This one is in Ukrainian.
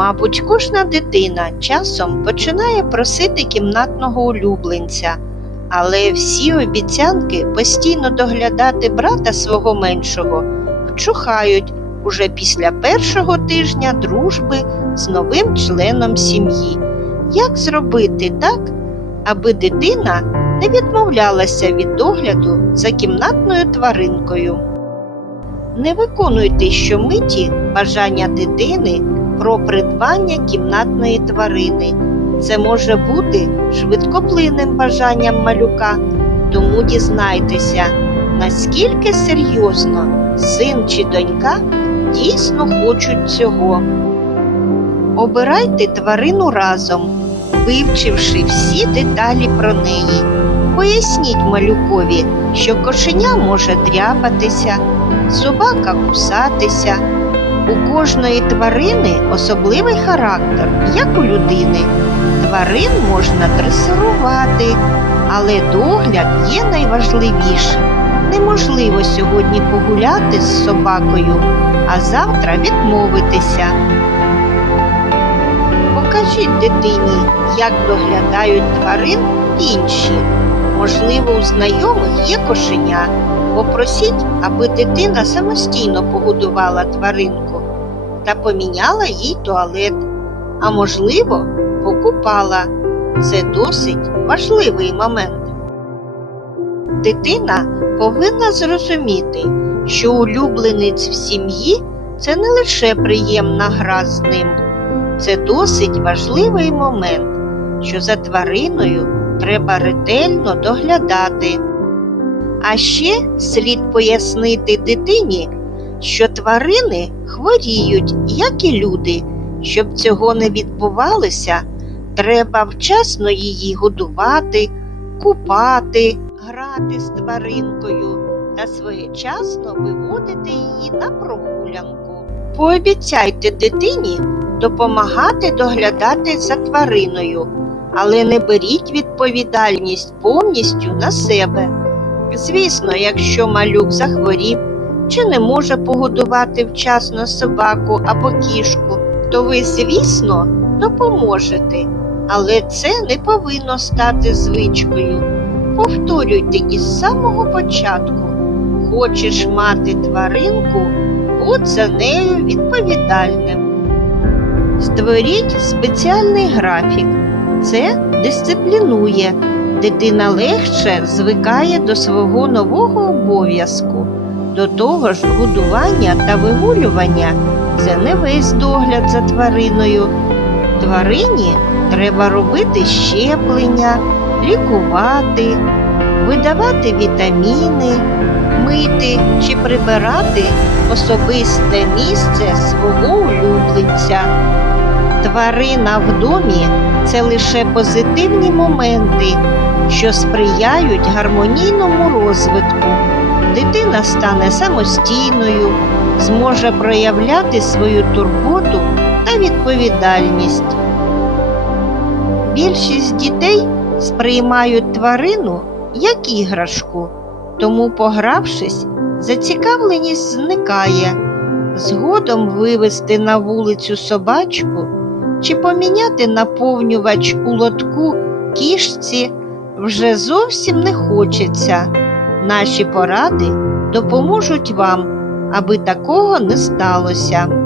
Мабуть, кожна дитина часом починає просити кімнатного улюбленця, але всі обіцянки постійно доглядати брата свого меншого вчухають уже після першого тижня дружби з новим членом сім'ї. Як зробити так, аби дитина не відмовлялася від догляду за кімнатною тваринкою? Не виконуйте щомиті бажання дитини про придбання кімнатної тварини. Це може бути швидкоплинним бажанням малюка, тому дізнайтеся, наскільки серйозно син чи донька дійсно хочуть цього. Обирайте тварину разом, вивчивши всі деталі про неї. Поясніть малюкові, що кошеня може дряпатися, собака кусатися. У кожної тварини особливий характер, як у людини. Тварин можна дресирувати, але догляд є найважливішим. Неможливо сьогодні погуляти з собакою, а завтра відмовитися. Покажіть дитині, як доглядають тварин інші. Можливо, у знайомих є кошеня. Попросіть, аби дитина самостійно погодувала тваринку та поміняла їй туалет, а можливо, покупала. Це досить важливий момент. Дитина повинна зрозуміти, що улюбленець в сім'ї це не лише приємна гра з ним, це досить важливий момент, що за твариною треба ретельно доглядати. А ще слід пояснити дитині, що тварини хворіють, як і люди. Щоб цього не відбувалося, треба вчасно її годувати, купати, грати з тваринкою та своєчасно виводити її на прогулянку. Пообіцяйте дитині допомагати доглядати за твариною, але не беріть відповідальність повністю на себе. Звісно, якщо малюк захворів чи не може погодувати вчасно собаку або кішку, то ви, звісно, допоможете, але це не повинно стати звичкою. Повторюйте із самого початку. Хочеш мати тваринку, будь за нею відповідальним. Створіть спеціальний графік. Це дисциплінує. Дитина легше звикає до свого нового обов'язку. До того ж, годування та вигулювання це не весь догляд за твариною. Тварині треба робити щеплення, лікувати, видавати вітаміни, мити чи прибирати особисте місце свого улюбленця. Тварина в домі це лише позитивні моменти, що сприяють гармонійному розвитку. Дитина стане самостійною, зможе проявляти свою турботу та відповідальність. Більшість дітей сприймають тварину як іграшку, тому, погравшись, зацікавленість зникає. Згодом вивести на вулицю собачку чи поміняти наповнювач у лотку кішці вже зовсім не хочеться. Наші поради допоможуть вам, аби такого не сталося.